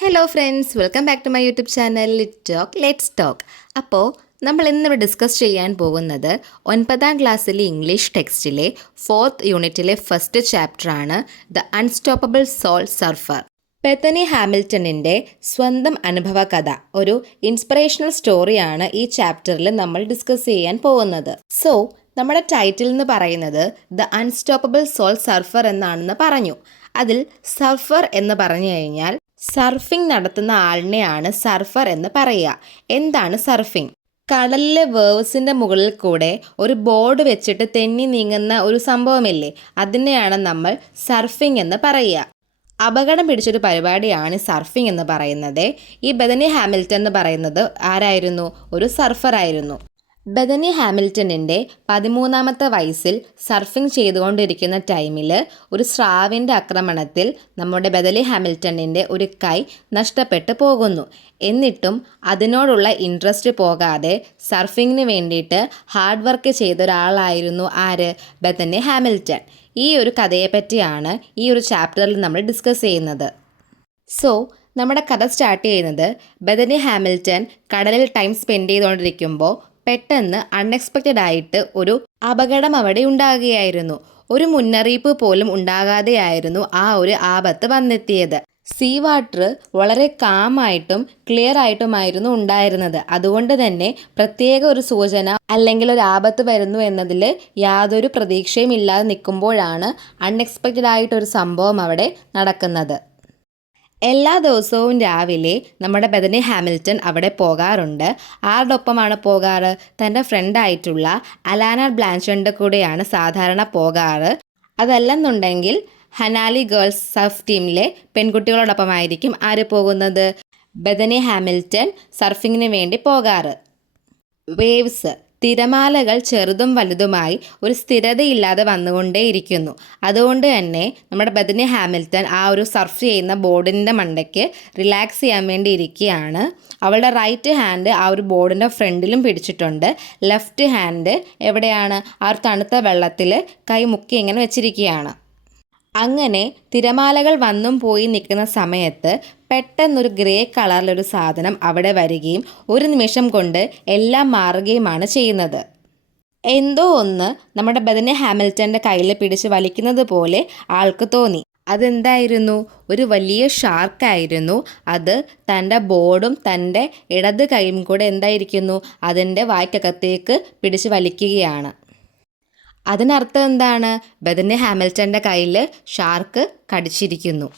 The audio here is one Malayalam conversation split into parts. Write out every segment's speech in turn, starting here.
Hello friends welcome back to my YouTube channel lit talk let's talk അപ്പോൾ നമ്മൾ ഇന്നിവിടെ ഡിസ്കസ് ചെയ്യാൻ പോകുന്നത് ഒൻപതാം ക്ലാസ്സിലെ ഇംഗ്ലീഷ് ടെക്സ്റ്റിലെ ഫോർത്ത് യൂണിറ്റിലെ ഫസ്റ്റ് ചാപ്റ്ററാണ് the unstoppable soul surfer Bethany ഹാമിൽട്ടണിന്റെ സ്വന്തം അനുഭവ കഥ ഒരു ഇൻസ്പിറേഷണൽ സ്റ്റോറിയാണ് ഈ ചാപ്റ്ററിൽ നമ്മൾ ഡിസ്കസ് ചെയ്യാൻ പോകുന്നത്. സോ നമ്മുടെ ടൈറ്റിൽ എന്ന് പറയുന്നത് ദ അൺസ്റ്റോപ്പബിൾ സോൾ സർഫർ എന്നാണെന്ന് പറഞ്ഞു. അതിൽ സർഫർ എന്ന് പറഞ്ഞു കഴിഞ്ഞാൽ സർഫിംഗ് നടത്തുന്ന ആളിനെയാണ് സർഫർ എന്ന് പറയുക. എന്താണ് സർഫിംഗ്? കടലിലെ വേവ്സിന്റെ മുകളിൽ കൂടെ ഒരു ബോർഡ് വെച്ചിട്ട് തെന്നി നീങ്ങുന്ന ഒരു സംഭവമില്ലേ? അതിനെയാണ് നമ്മൾ സർഫിംഗ് എന്ന് പറയുക. അപകടം പിടിച്ചൊരു പരിപാടിയാണ് സർഫിംഗ് എന്ന് പറയുന്നത്. ഈ ബദനി ഹാമിൽട്ടൺ എന്ന് പറയുന്നത് ആരായിരുന്നു? ഒരു സർഫറായിരുന്നു. ബദനി ഹാമിൽട്ടണിന്റെ പതിമൂന്നാമത്തെ വയസ്സിൽ സർഫിംഗ് ചെയ്തുകൊണ്ടിരിക്കുന്ന ടൈമിൽ ഒരു സ്രാവിന്റെ ആക്രമണത്തിൽ നമ്മുടെ ബദലി ഹാമിൽട്ടണിന്റെ ഒരു കൈ നഷ്ടപ്പെട്ടു പോകുന്നു. എന്നിട്ടും അതിനോടുള്ള ഇൻട്രസ്റ്റ് പോകാതെ സർഫിങ്ങിന് വേണ്ടിയിട്ട് ഹാർഡ് വർക്ക് ചെയ്ത ഒരാളായിരുന്നു ആര്? Bethany Hamilton. ഈ ഒരു കഥയെപ്പറ്റിയാണ് ഈ ഒരു ചാപ്റ്ററിൽ നമ്മൾ ഡിസ്കസ് ചെയ്യുന്നത്. സോ നമ്മുടെ കഥ സ്റ്റാർട്ട് ചെയ്യുന്നത് ബദനി ഹാമിൽട്ടൺ കടലിൽ ടൈം സ്പെൻഡ് ചെയ്തുകൊണ്ടിരിക്കുമ്പോൾ പെട്ടെന്ന് അൺഎക്സ്പെക്റ്റഡ് ആയിട്ട് ഒരു അപകടം അവിടെ ഉണ്ടാകുകയായിരുന്നു. ഒരു മുന്നറിയിപ്പ് പോലും ഉണ്ടാകാതെയായിരുന്നു ആ ഒരു ആപത്ത് വന്നെത്തിയത്. സീ വാട്ടർ വളരെ കാമായിട്ടും ക്ലിയർ ആയിട്ടുമായിരുന്നു ഉണ്ടായിരുന്നത്. അതുകൊണ്ട് തന്നെ പ്രത്യേക ഒരു സൂചന അല്ലെങ്കിൽ ഒരു ആപത്ത് വരുന്നു എന്നതിൽ യാതൊരു പ്രതീക്ഷയും ഇല്ലാതെ നിൽക്കുമ്പോഴാണ് അൺഎക്സ്പെക്റ്റഡ് ആയിട്ടൊരു സംഭവം അവിടെ നടക്കുന്നത്. എല്ലാ ദിവസവും രാവിലെ നമ്മുടെ ബദനി ഹാമിൽട്ടൺ അവിടെ പോകാറുണ്ട്. ആരുടെ ഒപ്പമാണ് പോകാറ്? തന്റെ ഫ്രണ്ടായിട്ടുള്ള അലാന ബ്ലാൻഷന്റെ കൂടെയാണ് സാധാരണ പോകാറ്. അതല്ലെന്നുണ്ടെങ്കിൽ ഹനാലി ഗേൾസ് സർഫ് ടീമിലെ പെൺകുട്ടികളോടൊപ്പമായിരിക്കും ആര് പോകുന്നത്? ബദനി ഹാമിൽട്ടൺ സർഫിങ്ങിന് വേണ്ടി പോകാറ്. വേവ്സ് തിരമാലകൾ ചെറുതും വലുതുമായി ഒരു സ്ഥിരതയില്ലാതെ വന്നുകൊണ്ടേയിരിക്കുന്നു. അതുകൊണ്ട് തന്നെ നമ്മുടെ ബദനി ഹാമിൽട്ടൺ ആ ഒരു സർഫ് ചെയ്യുന്ന ബോർഡിന്റെ മണ്ടയ്ക്ക് റിലാക്സ് ചെയ്യാൻ വേണ്ടി ഇരിക്കുകയാണ് അവളുടെ റൈറ്റ് ഹാൻഡ് ആ ഒരു ബോർഡിന്റെ ഫ്രണ്ടിലും പിടിച്ചിട്ടുണ്ട്. ലെഫ്റ്റ് ഹാൻഡ് എവിടെയാണ്? ആ ഒരു തണുത്ത വെള്ളത്തിൽ കൈ മുക്കി ഇങ്ങനെ വെച്ചിരിക്കുകയാണ്. അങ്ങനെ തിരമാലകൾ വന്നും പോയി നിൽക്കുന്ന സമയത്ത് പെട്ടെന്നൊരു ഗ്രേ കളറിലൊരു സാധനം അവിടെ വരികയും ഒരു നിമിഷം കൊണ്ട് എല്ലാം മാറുകയുമാണ് ചെയ്യുന്നത്. എന്തോ ഒന്ന് നമ്മുടെ ബദനെ ഹാമിൽട്ടന്റെ കയ്യിൽ പിടിച്ച് വലിക്കുന്നത് പോലെ ആൾക്ക് തോന്നി. അതെന്തായിരുന്നു? ഒരു വലിയ ഷാർക്കായിരുന്നു അത് തന്റെ ബോർഡും തന്റെ ഇടത് കൈയും കൂടെ എന്തായിരിക്കുന്നു? അതിന്റെ വായ്ക്കകത്തേക്ക് പിടിച്ച് വലിക്കുകയാണ്. അതിനർത്ഥം എന്താണ്? ബദനി ഹാമിൽട്ടന്റെ കയ്യിൽ ഷാർക്ക് കടിച്ചിരിക്കുന്നു.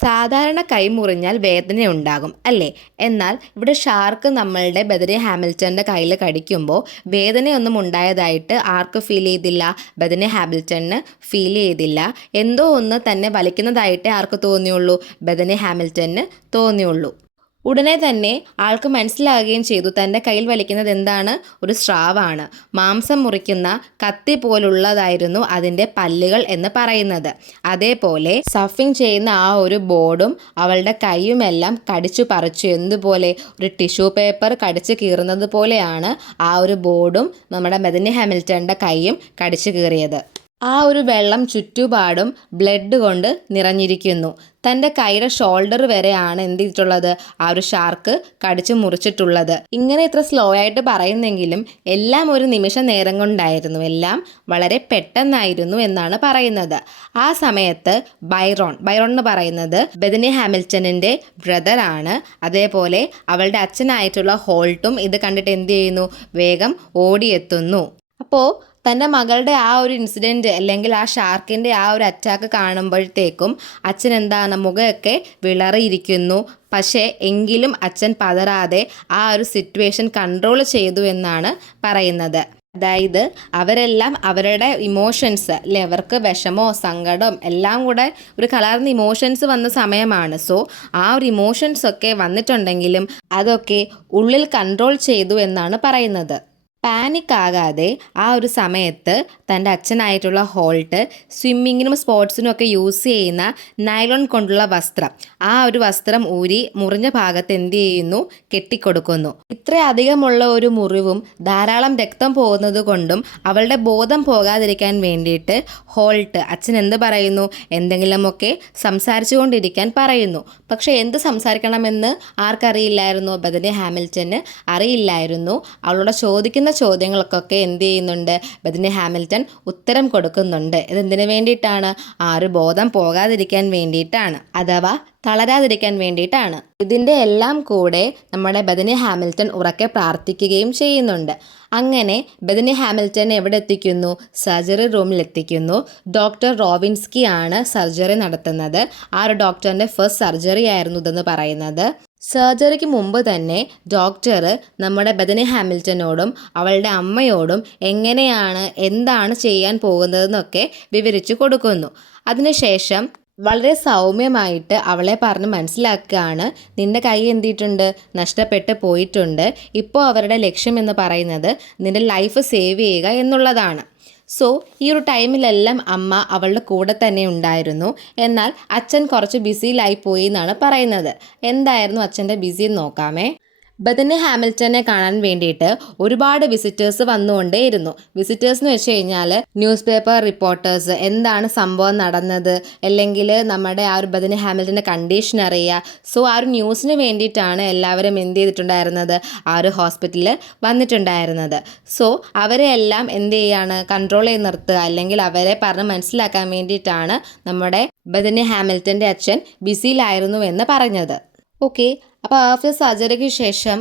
സാധാരണ കൈ മുറിഞ്ഞാൽ വേദന ഉണ്ടാകും അല്ലേ? എന്നാൽ ഇവിടെ ഷാർക്ക് നമ്മളുടെ ബദനി ഹാമിൽറ്റന്റെ കയ്യിൽ കടിക്കുമ്പോൾ വേദനയൊന്നും ഉണ്ടായതായിട്ട് ആർക്ക് ഫീൽ ചെയ്തില്ല? ബദനെ ഹാമിൽറ്റണിന് ഫീൽ ചെയ്തില്ല. എന്തോ ഒന്ന് തന്നെ വലിക്കുന്നതായിട്ടേ ആർക്ക് തോന്നിയുള്ളൂ? ബദനി ഹാമിൽറ്റണിന് തോന്നിയുള്ളൂ. ഉടനെ തന്നെ ആൾക്ക് മനസ്സിലാകുകയും ചെയ്തു തന്റെ കയ്യിൽ വലിക്കുന്നത് എന്താണ്? ഒരു സ്രാവാണ്. മാംസം മുറിക്കുന്ന കത്തി പോലുള്ളതായിരുന്നു അതിന്റെ പല്ലുകൾ എന്ന് പറയുന്നത്. അതേപോലെ സഫിങ് ചെയ്യുന്ന ആ ഒരു ബോർഡും അവളുടെ കൈയുമെല്ലാം കടിച്ചു പറിച്ചു. എന്തുപോലെ? ഒരു ടിഷ്യൂ പേപ്പർ കടിച്ചു കീറുന്നത് പോലെയാണ് ആ ഒരു ബോർഡും നമ്മുടെ മെദനി ഹാമിൽട്ടന്റെ കൈയും കടിച്ചു കീറിയത്. ആ ഒരു വെള്ളം ചുറ്റുപാടും ബ്ലഡ് കൊണ്ട് നിറഞ്ഞിരിക്കുന്നു. തന്റെ കൈയുടെ ഷോൾഡർ വരെയാണ് എന്ത് ചെയ്തിട്ടുള്ളത്? ആ ഒരു ഷാർക്ക് കടിച്ചു മുറിച്ചിട്ടുള്ളത്. ഇങ്ങനെ ഇത്ര സ്ലോ ആയിട്ട് പറയുന്നെങ്കിലും എല്ലാം ഒരു നിമിഷ നേരം കൊണ്ടായിരുന്നു. എല്ലാം വളരെ പെട്ടെന്നായിരുന്നു എന്നാണ് പറയുന്നത്. ആ സമയത്ത് ബൈറോൺ ബൈറോൺ എന്ന് പറയുന്നത് ബെദനി ഹാമിൽറ്റണിന്റെ ബ്രദറാണ് അതേപോലെ അവളുടെ അച്ഛനായിട്ടുള്ള ഹോൾട്ടും ഇത് കണ്ടിട്ട് എന്ത് ചെയ്യുന്നു? വേഗം ഓടിയെത്തുന്നു. അപ്പോൾ തന്റെ മകളുടെ ആ ഒരു ഇൻസിഡന്റ് അല്ലെങ്കിൽ ആ ഷാർക്കിന്റെ ആ ഒരു അറ്റാക്ക് കാണുമ്പോഴത്തേക്കും അച്ഛൻ എന്താണ് മുഖമൊക്കെ വിളറിയിരിക്കുന്നു. പക്ഷേ എങ്കിലും അച്ഛൻ പതറാതെ ആ ഒരു സിറ്റുവേഷൻ കൺട്രോൾ ചെയ്തു എന്നാണ് പറയുന്നത്. അതായത് അവരെല്ലാം അവരുടെ ഇമോഷൻസ് അല്ലെ അവർക്ക് വിഷമോ സങ്കടം എല്ലാം കൂടെ ഒരു കലർന്ന ഇമോഷൻസ് വന്ന സമയമാണ്. സോ ആ ഒരു ഇമോഷൻസ് ഒക്കെ വന്നിട്ടുണ്ടെങ്കിലും അതൊക്കെ ഉള്ളിൽ കൺട്രോൾ ചെയ്തു എന്നാണ് പറയുന്നത്. പാനിക് ആകാതെ ആ ഒരു സമയത്ത് തന്റെ അച്ഛനായിട്ടുള്ള ഹോൾട്ട് സ്വിമ്മിങ്ങിനും സ്പോർട്സിനും ഒക്കെ യൂസ് ചെയ്യുന്ന നൈലോൺ കൊണ്ടുള്ള വസ്ത്രം. ആ ഒരു വസ്ത്രം ഊരി മുറിഞ്ഞ ഭാഗത്ത് എന്ത് ചെയ്യുന്നു? കെട്ടിക്കൊടുക്കുന്നു. ഇത്രയധികമുള്ള ഒരു മുറിവും ധാരാളം രക്തം പോകുന്നത് കൊണ്ടും അവളുടെ ബോധം പോകാതിരിക്കാൻ വേണ്ടിയിട്ട് ഹോൾട്ട് അച്ഛൻ എന്ത് പറയുന്നു? എന്തെങ്കിലുമൊക്കെ സംസാരിച്ചു കൊണ്ടിരിക്കാൻ പറയുന്നു. പക്ഷേ എന്ത് സംസാരിക്കണമെന്ന് ആർക്കറിയില്ലായിരുന്നു. ബദനി ഹാമിൽറ്റന് അറിയില്ലായിരുന്നു. അവളോട് ചോദിക്കുന്ന ചോദ്യങ്ങൾക്കൊക്കെ എന്ത് ചെയ്യുന്നുണ്ട്? ബദനി ഹാമിൽട്ടൺ ഉത്തരം കൊടുക്കുന്നുണ്ട്. ഇതെന്തിനു വേണ്ടിയിട്ടാണ്? ആ ഒരു ബോധം പോകാതിരിക്കാൻ വേണ്ടിയിട്ടാണ്. അഥവാ തളരാതിരിക്കാൻ വേണ്ടിയിട്ടാണ്. ഇതിന്റെ എല്ലാം കൂടെ നമ്മുടെ ബദനി ഹാമിൽട്ടൺ ഉറക്കെ പ്രാർത്ഥിക്കുകയും ചെയ്യുന്നുണ്ട്. അങ്ങനെ ബദനി ഹാമിൽട്ടൺ എവിടെ എത്തിക്കുന്നു? സർജറി റൂമിൽ എത്തിക്കുന്നു. ഡോക്ടർ റോവിൻസ്കി ആണ് സർജറി നടത്തുന്നത്. ആ ഒരു ഡോക്ടറിന്റെ ഫസ്റ്റ് സർജറി ആയിരുന്നു ഇതെന്ന് പറയുന്നത്. സർജറിക്ക് മുമ്പ് തന്നെ ഡോക്ടർ നമ്മുടെ ബദനി ഹാമിൽട്ടനോടും അവളുടെ അമ്മയോടും എങ്ങനെയാണ് എന്താണ് ചെയ്യാൻ പോകുന്നതെന്നൊക്കെ വിവരിച്ചു കൊടുക്കുന്നു. അതിനുശേഷം വളരെ സൗമ്യമായിട്ട് അവളെ പറഞ്ഞ് മനസ്സിലാക്കുകയാണ് നിന്റെ കൈ എന്തിയിട്ടുണ്ട്? നഷ്ടപ്പെട്ട് പോയിട്ടുണ്ട്. ഇപ്പോൾ അവരുടെ ലക്ഷ്യം എന്ന് പറയുന്നത് നിന്റെ ലൈഫ് സേവ് ചെയ്യുക എന്നുള്ളതാണ്. സോ ഈ ഒരു ടൈമിലെല്ലാം അമ്മ അവളുടെ കൂടെ തന്നെ ഉണ്ടായിരുന്നു. എന്നാൽ അച്ഛൻ കുറച്ച് ബിസിയിലായി പോയി എന്നാണ് പറയുന്നത്. എന്തായിരുന്നു അച്ഛന്റെ ബിസി നോക്കാമേ. ബദനി ഹാമിൽട്ടനെ കാണാൻ വേണ്ടിയിട്ട് ഒരുപാട് വിസിറ്റേഴ്സ് വന്നുകൊണ്ടേയിരുന്നു. വിസിറ്റേഴ്സ് എന്ന് വെച്ച് കഴിഞ്ഞാൽ ന്യൂസ് പേപ്പർ റിപ്പോർട്ടേഴ്സ് എന്താണ് സംഭവം നടന്നത് അല്ലെങ്കിൽ നമ്മുടെ ആ ഒരു ബദനി ഹാമിൽട്ടന്റെ കണ്ടീഷൻ അറിയുക. സോ ആ ഒരു ന്യൂസിന് വേണ്ടിയിട്ടാണ് എല്ലാവരും എന്ത് ചെയ്തിട്ടുണ്ടായിരുന്നത്? ആ ഒരു ഹോസ്പിറ്റലിൽ വന്നിട്ടുണ്ടായിരുന്നത്. സോ അവരെ എല്ലാം എന്ത് ചെയ്യാണ്? കൺട്രോൾ ചെയ്ത് നിർത്തുക. അല്ലെങ്കിൽ അവരെ പറഞ്ഞ് മനസ്സിലാക്കാൻ വേണ്ടിയിട്ടാണ് നമ്മുടെ ബദനി ഹാമിൽട്ടന്റെ അച്ഛൻ ബിസിയിലായിരുന്നു എന്ന് പറഞ്ഞത്. ഓക്കെ അപ്പോൾ ആഫ്റ്റർ സർജറിക്ക് ശേഷം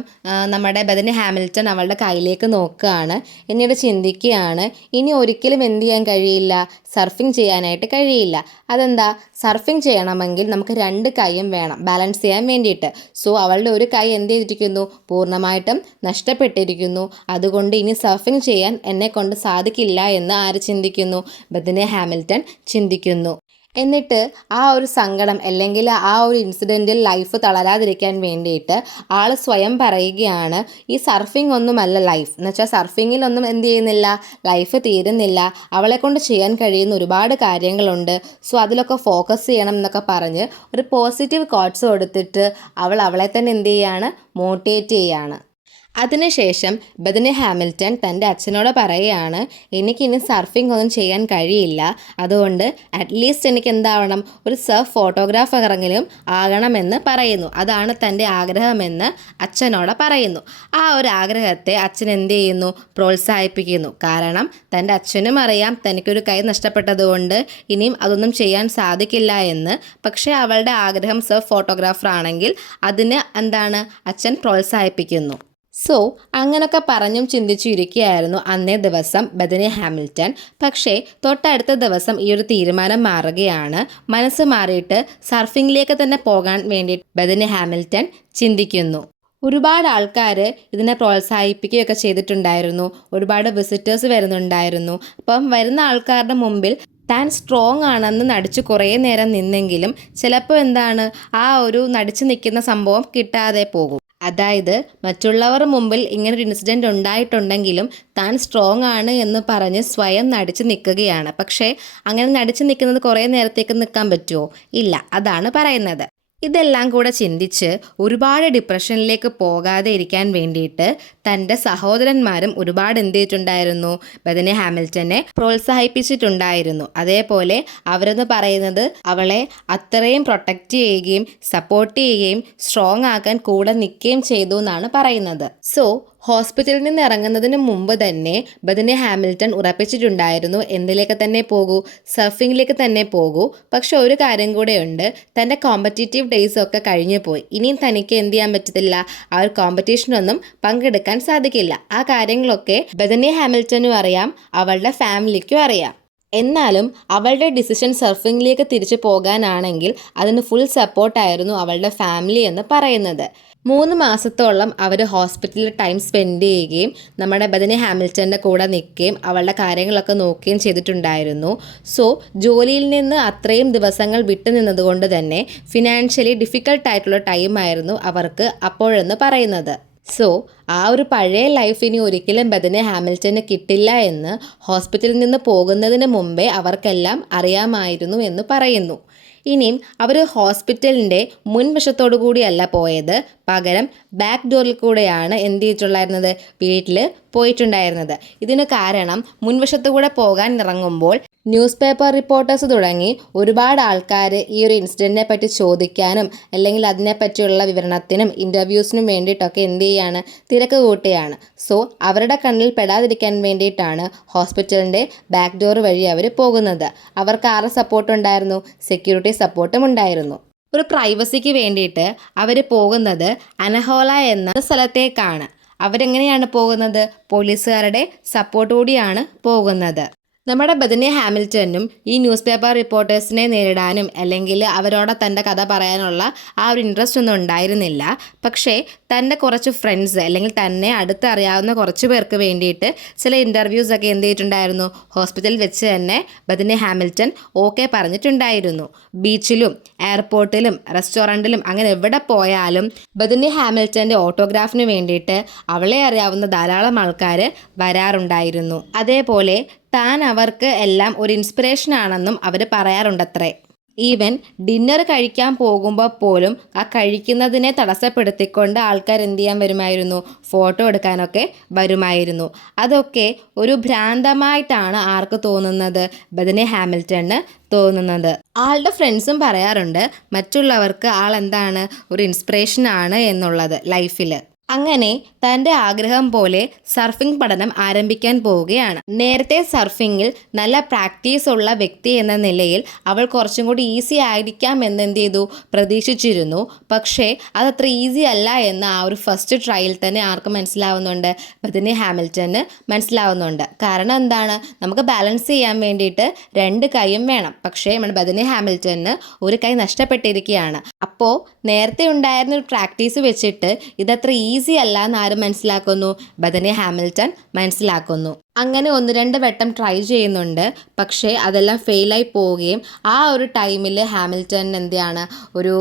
നമ്മുടെ ബദനി ഹാമിൽട്ടൺ അവളുടെ കയ്യിലേക്ക് നോക്കുകയാണ്. എന്നിട്ട് ചിന്തിക്കുകയാണ് ഇനി ഒരിക്കലും എന്ത് ചെയ്യാൻ കഴിയില്ല? സർഫിങ് ചെയ്യാനായിട്ട് കഴിയില്ല. അതെന്താ? സർഫിംഗ് ചെയ്യണമെങ്കിൽ നമുക്ക് രണ്ട് കൈയും വേണം ബാലൻസ് ചെയ്യാൻ വേണ്ടിയിട്ട്. സോ അവളുടെ ഒരു കൈ എന്ത് ചെയ്തിരിക്കുന്നു? പൂർണമായിട്ടും നഷ്ടപ്പെട്ടിരിക്കുന്നു. അതുകൊണ്ട് ഇനി സർഫിംഗ് ചെയ്യാൻ എന്നെ കൊണ്ട് സാധിക്കില്ല എന്ന് ആര് ചിന്തിക്കുന്നു? ബദനി ഹാമിൽട്ടൺ ചിന്തിക്കുന്നു. എന്നിട്ട് ആ ഒരു സങ്കടം അല്ലെങ്കിൽ ആ ഒരു ഇൻസിഡന്റിൽ ലൈഫ് തളരാതിരിക്കാൻ വേണ്ടിയിട്ട് ആൾ സ്വയം പറയുകയാണ് ഈ സർഫിംഗ് ഒന്നുമല്ല ലൈഫ്. എന്ന് വെച്ചാൽ സർഫിങ്ങിലൊന്നും എന്ത് ചെയ്യുന്നില്ല ലൈഫ് തീരുന്നില്ല. അവളെ കൊണ്ട് ചെയ്യാൻ കഴിയുന്ന ഒരുപാട് കാര്യങ്ങളുണ്ട്. സോ അതിലൊക്കെ ഫോക്കസ് ചെയ്യണം എന്നൊക്കെ പറഞ്ഞ് ഒരു പോസിറ്റീവ് കോട്ട്സ് കൊടുത്തിട്ട് അവൾ അവളെ തന്നെ എന്ത് ചെയ്യാണ്? മോട്ടിവേറ്റ് ചെയ്യാണ്. അതിനുശേഷം ബദനി ഹാമിൽട്ടൺ തന്റെ അച്ഛനോട് പറയുകയാണ് എനിക്കിനി സർഫിംഗ് ഒന്നും ചെയ്യാൻ കഴിയില്ല. അതുകൊണ്ട് അറ്റ്ലീസ്റ്റ് എനിക്ക് എന്താവണം ഒരു സർഫ് ഫോട്ടോഗ്രാഫറെങ്കിലും ആകണമെന്ന് പറയുന്നു. അതാണ് തന്റെ ആഗ്രഹമെന്ന് അച്ഛനോട് പറയുന്നു. ആ ഒരു ആഗ്രഹത്തെ അച്ഛൻ എന്ത് ചെയ്യുന്നു? പ്രോത്സാഹിപ്പിക്കുന്നു. കാരണം തന്റെ അച്ഛനും അറിയാം തനിക്കൊരു കൈ നഷ്ടപ്പെട്ടതുകൊണ്ട് ഇനിയും അതൊന്നും ചെയ്യാൻ സാധിക്കില്ല എന്ന്. പക്ഷേ അവളുടെ ആഗ്രഹം സർഫ് ഫോട്ടോഗ്രാഫർ ആണെങ്കിൽ അതിന് എന്താണ്? അച്ഛൻ പ്രോത്സാഹിപ്പിക്കുന്നു. സോ അങ്ങനൊക്കെ പറഞ്ഞും ചിന്തിച്ചു ഇരിക്കുകയായിരുന്നു അന്നേ ദിവസം ബദനി ഹാമിൽട്ടൺ. പക്ഷേ തൊട്ടടുത്ത ദിവസം ഈ ഒരു തീരുമാനം മാറുകയാണ്. മനസ്സ് മാറിയിട്ട് സർഫിങ്ങിലേക്ക് തന്നെ പോകാൻ വേണ്ടി ബദനി ഹാമിൽട്ടൺ ചിന്തിക്കുന്നു. ഒരുപാട് ആൾക്കാർ ഇതിനെ പ്രോത്സാഹിപ്പിക്കുകയൊക്കെ ചെയ്തിട്ടുണ്ടായിരുന്നു. ഒരുപാട് വിസിറ്റേഴ്സ് വരുന്നുണ്ടായിരുന്നു. അപ്പം വരുന്ന ആൾക്കാരുടെ മുമ്പിൽ താൻ സ്ട്രോങ് ആണെന്ന് നടിച്ച് കുറേ നേരം നിന്നെങ്കിലും ചിലപ്പോൾ എന്താണ് ആ ഒരു നടിച്ചു നിൽക്കുന്ന സംഭവം കിട്ടാതെ പോകും. അതായത് മറ്റുള്ളവർ മുമ്പിൽ ഇങ്ങനൊരു ഇൻസിഡന്റ് ഉണ്ടായിട്ടുണ്ടെങ്കിലും താൻ സ്ട്രോങ് ആണ് എന്ന് പറഞ്ഞ് സ്വയം നടിച്ച് നിൽക്കുകയാണ്. പക്ഷേ അങ്ങനെ നടിച്ച് നിൽക്കുന്നത് കുറേ നേരത്തേക്ക് നിൽക്കാൻ പറ്റുമോ? ഇല്ല അതാണ് പറയുന്നത്. ഇതെല്ലാം കൂടെ ചിന്തിച്ച് ഒരുപാട് ഡിപ്രഷനിലേക്ക് പോകാതെ ഇരിക്കാൻ വേണ്ടിയിട്ട് തന്റെ സഹോദരന്മാരും ഒരുപാട് എന്ത് ചെയ്തിട്ടുണ്ടായിരുന്നു? ബദനെ ഹാമിൽട്ടനെ പ്രോത്സാഹിപ്പിച്ചിട്ടുണ്ടായിരുന്നു. അതേപോലെ അവരെന്ന് പറയുന്നത് അവളെ അത്രയും പ്രൊട്ടക്റ്റ് ചെയ്യുകയും സപ്പോർട്ട് ചെയ്യുകയും സ്ട്രോങ് ആക്കാൻ കൂടെ നിൽക്കുകയും ചെയ്തു എന്നാണ് പറയുന്നത്. സോ ഹോസ്പിറ്റലിൽ നിന്ന് ഇറങ്ങുന്നതിന് മുമ്പ് തന്നെ ബദനെ ഹാമിൽട്ടൺ ഉറപ്പിച്ചിട്ടുണ്ടായിരുന്നു. എന്തിലേക്ക് തന്നെ പോകൂ? സർഫിങ്ങിലേക്ക് തന്നെ പോകൂ. പക്ഷെ ഒരു കാര്യം കൂടെയുണ്ട് തന്റെ കോമ്പറ്റേറ്റീവ് ഡേയ്സ് ഒക്കെ കഴിഞ്ഞു പോയി. ഇനിയും തനിക്ക് എന്ത് ചെയ്യാൻ പറ്റത്തില്ല? ആ ഒരു കോമ്പറ്റീഷനൊന്നും പങ്കെടുക്കാൻ സാധിക്കില്ല. ആ കാര്യങ്ങളൊക്കെ ബദനെ ഹാമിൽട്ടനും അറിയാം. അവളുടെ ഫാമിലിക്കും അറിയാം. എന്നാലും അവളുടെ ഡിസിഷൻ സർഫിങ്ങിലേക്ക് തിരിച്ചു പോകാനാണെങ്കിൽ അതിന് ഫുൾ സപ്പോർട്ടായിരുന്നു അവളുടെ ഫാമിലി എന്ന് പറയുന്നത്. മൂന്ന് മാസത്തോളം അവർ ഹോസ്പിറ്റലിൽ ടൈം സ്പെൻഡ് ചെയ്യുകയും നമ്മുടെ ബദനി ഹാമിൽട്ടന്റെ കൂടെ നിൽക്കുകയും അവളുടെ കാര്യങ്ങളൊക്കെ നോക്കുകയും ചെയ്തിട്ടുണ്ടായിരുന്നു. സോ ജോലിയിൽ നിന്ന് അത്രയും ദിവസങ്ങൾ വിട്ടു നിന്നതുകൊണ്ട് തന്നെ ഫിനാൻഷ്യലി ഡിഫിക്കൽട്ടായിട്ടുള്ള ടൈമായിരുന്നു അവർക്ക് അപ്പോഴെന്ന് പറയുന്നത്. സോ ആ ഒരു പഴയ ലൈഫ് ഇനി ഒരിക്കലും ബദനെ ഹാമിൽട്ടന് കിട്ടില്ല എന്ന് ഹോസ്പിറ്റലിൽ നിന്ന് പോകുന്നതിന് മുമ്പേ അവർക്കെല്ലാം അറിയാമായിരുന്നു എന്ന് പറയുന്നു. ഇനിയും അവർ ഹോസ്പിറ്റലിന്റെ മുൻവശത്തോടു കൂടിയല്ല പോയത്. പകരം ബാക്ക് ഡോറിൽ കൂടെയാണ് എന്ത് ചെയ്തിട്ടുള്ളായിരുന്നത് വീട്ടിൽ പോയിട്ടുണ്ടായിരുന്നത്. ഇതിന് കാരണം മുൻവശത്തു കൂടെ പോകാൻ ഇറങ്ങുമ്പോൾ ന്യൂസ് പേപ്പർ റിപ്പോർട്ടേഴ്സ് തുടങ്ങി ഒരുപാട് ആൾക്കാർ ഈ ഒരു ഇൻസിഡന്റിനെ പറ്റി ചോദിക്കാനും അല്ലെങ്കിൽ അതിനെപ്പറ്റിയുള്ള വിവരണത്തിനും ഇന്റർവ്യൂസിനും വേണ്ടിയിട്ടൊക്കെ എന്ത് ചെയ്യാണ്? തിരക്ക് കൂട്ടുകയാണ്. സോ അവരുടെ കണ്ണിൽ പെടാതിരിക്കാൻ വേണ്ടിയിട്ടാണ് ഹോസ്പിറ്റലിന്റെ ബാക്ക് ഡോർ വഴി അവർ പോകുന്നത്. അവർക്ക് ആറ് സപ്പോർട്ട് ഉണ്ടായിരുന്നു? സെക്യൂരിറ്റി സപ്പോർട്ടും ഉണ്ടായിരുന്നു. ഒരു പ്രൈവസിക്ക് വേണ്ടിയിട്ട് അവർ പോകുന്നത് അനഹോല എന്ന സ്ഥലത്തേക്കാണ്. അവരെങ്ങനെയാണ് പോകുന്നത്? പോലീസുകാരുടെ സപ്പോർട്ടോടെയാണ് പോകുന്നത്. നമ്മുടെ ബദനി ഹാമിൽട്ടനും ഈ ന്യൂസ് പേപ്പർ റിപ്പോർട്ടേഴ്സിനെ നേരിടാനും അല്ലെങ്കിൽ അവരോട് തന്റെ കഥ പറയാനുള്ള ആ ഒരു ഇൻട്രസ്റ്റ് ഒന്നും ഉണ്ടായിരുന്നില്ല. പക്ഷേ തന്റെ കുറച്ച് ഫ്രണ്ട്സ് അല്ലെങ്കിൽ തന്നെ അടുത്തറിയാവുന്ന കുറച്ച് പേർക്ക് വേണ്ടിയിട്ട് ചില ഇന്റർവ്യൂസ് ഒക്കെ എന്ത് ചെയ്തിട്ടുണ്ടായിരുന്നു? ഹോസ്പിറ്റലിൽ വെച്ച് തന്നെ ബദനി ഹാമിൽട്ടൺ ഓക്കെ പറഞ്ഞിട്ടുണ്ടായിരുന്നു. ബീച്ചിലും എയർപോർട്ടിലും റെസ്റ്റോറന്റിലും അങ്ങനെ എവിടെ പോയാലും ബദനി ഹാമിൽട്ടന്റെ ഓട്ടോഗ്രാഫിന് വേണ്ടിയിട്ട് അവളെ അറിയാവുന്ന ധാരാളം ആൾക്കാർ വരാറുണ്ടായിരുന്നു. അതേപോലെ താൻ അവർക്ക് എല്ലാം ഒരു ഇൻസ്പിറേഷൻ ആണെന്നും അവർ പറയാറുണ്ടത്രേ. ഈവൻ ഡിന്നർ കഴിക്കാൻ പോകുമ്പോൾ പോലും ആ കഴിക്കുന്നതിനെ തടസ്സപ്പെടുത്തിക്കൊണ്ട് ആൾക്കാർ എന്ത് ചെയ്യാൻ വരുമായിരുന്നു? ഫോട്ടോ എടുക്കാനൊക്കെ വരുമായിരുന്നു. അതൊക്കെ ഒരു ഭ്രാന്തമായിട്ടാണ് ആർക്ക് തോന്നുന്നത്? ബദനെ ഹാമിൽട്ടണ് തോന്നുന്നത്. ആളുടെ ഫ്രണ്ട്സും പറയാറുണ്ട് മറ്റുള്ളവർക്ക് ആൾ എന്താണ്? ഒരു ഇൻസ്പിറേഷൻ ആണ് എന്നുള്ളത് ലൈഫിൽ അങ്ങനെ തന്റെ ആഗ്രഹം പോലെ സർഫിംഗ് പഠനം ആരംഭിക്കാൻ പോവുകയാണ്. നേരത്തെ സർഫിങ്ങിൽ നല്ല പ്രാക്ടീസ് ഉള്ള വ്യക്തി എന്ന നിലയിൽ അവൾ കുറച്ചും കൂടി ഈസി ആയിരിക്കാം എന്ന് എന്ത് ചെയ്തു? പ്രതീക്ഷിച്ചിരുന്നു. പക്ഷേ അതത്ര ഈസി അല്ല എന്ന് ആ ഒരു ഫസ്റ്റ് ട്രയൽ തന്നെ ആർക്ക് മനസ്സിലാവുന്നുണ്ട്. ബദനി ഹാമിൽട്ടന് മനസ്സിലാവുന്നുണ്ട്. കാരണം എന്താണ്? നമുക്ക് ബാലൻസ് ചെയ്യാൻ വേണ്ടിയിട്ട് രണ്ട് കൈയും വേണം. പക്ഷേ നമ്മുടെ ബദനി ഹാമിൽട്ടന് ഒരു കൈ നഷ്ടപ്പെട്ടിരിക്കുകയാണ്. അപ്പോൾ നേരത്തെ ഉണ്ടായിരുന്ന ഒരു പ്രാക്ടീസ് വെച്ചിട്ട് ഇതത്ര ഈസി അല്ല എന്ന് ആരും മനസ്സിലാക്കുന്നു. ബദനെ ഹാമിൽട്ടൺ മനസ്സിലാക്കുന്നു. അങ്ങനെ ഒന്ന് രണ്ട് വട്ടം ട്രൈ ചെയ്യുന്നുണ്ട്. പക്ഷേ അതെല്ലാം ഫെയിലായി പോവുകയും ആ ഒരു ടൈമിൽ ഹാമിൽട്ടൺ എന്താണ് ഒരു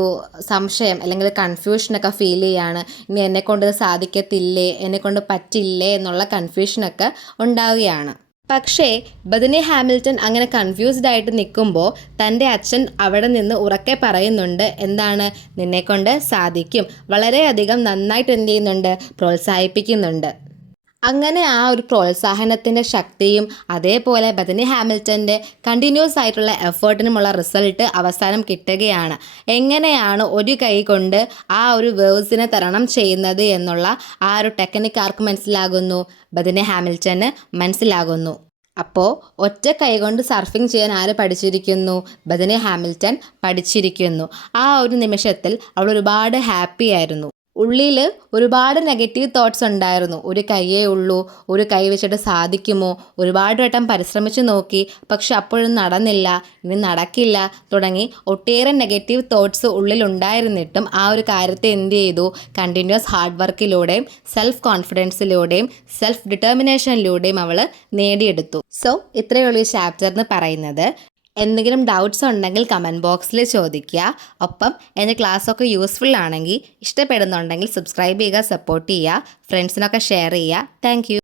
സംശയം അല്ലെങ്കിൽ കൺഫ്യൂഷനൊക്കെ ഫീൽ ചെയ്യാണ്. ഇനി എന്നെക്കൊണ്ട് സാധിക്കത്തില്ലേ? എന്നെക്കൊണ്ട് പറ്റില്ലേ? എന്നുള്ള കൺഫ്യൂഷനൊക്കെ ഉണ്ടാവുകയാണ്. പക്ഷേ ബദനി ഹാമിൽട്ടൺ അങ്ങനെ കൺഫ്യൂസ്ഡ് ആയിട്ട് നിൽക്കുമ്പോൾ തന്റെ അച്ഛൻ അവിടെ നിന്ന് ഉറക്കെ പറയുന്നുണ്ട് എന്താണ്? നിന്നെക്കൊണ്ട് സാധിക്കും. വളരെയധികം നന്നായിട്ട് എന്ത് ചെയ്യുന്നുണ്ട്? പ്രോത്സാഹിപ്പിക്കുന്നുണ്ട്. അങ്ങനെ ആ ഒരു പ്രോത്സാഹനത്തിന്റെ ശക്തിയും അതേപോലെ ബദനി ഹാമിൽട്ടന്റെ കണ്ടിന്യൂസ് ആയിട്ടുള്ള എഫേർട്ടിനുമുള്ള റിസൾട്ട് അവസാനം കിട്ടുകയാണ്. എങ്ങനെയാണ് ഒരു കൈ കൊണ്ട് ആ ഒരു വേവ്സിനെ തരണം ചെയ്യുന്നത് എന്നുള്ള ആ ഒരു ടെക്നിക്ക് ആർക്ക് മനസ്സിലാകുന്നു? ബദനി ഹാമിൽട്ടന് മനസ്സിലാകുന്നു. അപ്പോൾ ഒറ്റ കൈകൊണ്ട് സർഫിംഗ് ചെയ്യാൻ ആര് പഠിച്ചിരിക്കുന്നു? ബദനി ഹാമിൽട്ടൺ പഠിച്ചിരിക്കുന്നു. ആ ഒരു നിമിഷത്തിൽ അവൾ ഒരുപാട് ഹാപ്പി ആയിരുന്നു. ഉള്ളിൽ ഒരുപാട് നെഗറ്റീവ് തോട്ട്സ് ഉണ്ടായിരുന്നു. ഒരു കൈയേ ഉള്ളൂ ഒരു കൈ വെച്ചിട്ട് സാധിക്കുമോ? ഒരുപാട് വട്ടം പരിശ്രമിച്ച് നോക്കി പക്ഷെ അപ്പോഴും നടന്നില്ല ഇനി നടക്കില്ല തുടങ്ങി ഒട്ടേറെ നെഗറ്റീവ് തോട്ട്സ് ഉള്ളിൽ ഉണ്ടായിരുന്നിട്ടും ആ ഒരു കാര്യത്തെ എന്ത് ചെയ്തു? കണ്ടിന്യൂസ് ഹാർഡ് വർക്കിലൂടെയും സെൽഫ് കോൺഫിഡൻസിലൂടെയും സെൽഫ് ഡിറ്റർമിനേഷനിലൂടെയും അവൾ നേടിയെടുത്തു. സോ ഇത്രയുള്ള ഈ ചാപ്റ്റർ എന്ന് പറയുന്നത്. എന്തെങ്കിലും ഡൗട്ട്സ് ഉണ്ടെങ്കിൽ കമന്റ് ബോക്സിൽ ചോദിക്കുക. ഒപ്പം എന്റെ ക്ലാസ്സൊക്കെ യൂസ്ഫുൾ ആണെങ്കിൽ ഇഷ്ടപ്പെടുന്നുണ്ടെങ്കിൽ സബ്സ്ക്രൈബ് ചെയ്യുക സപ്പോർട്ട് ചെയ്യുക ഫ്രണ്ട്സിനൊക്കെ ഷെയർ ചെയ്യുക. താങ്ക്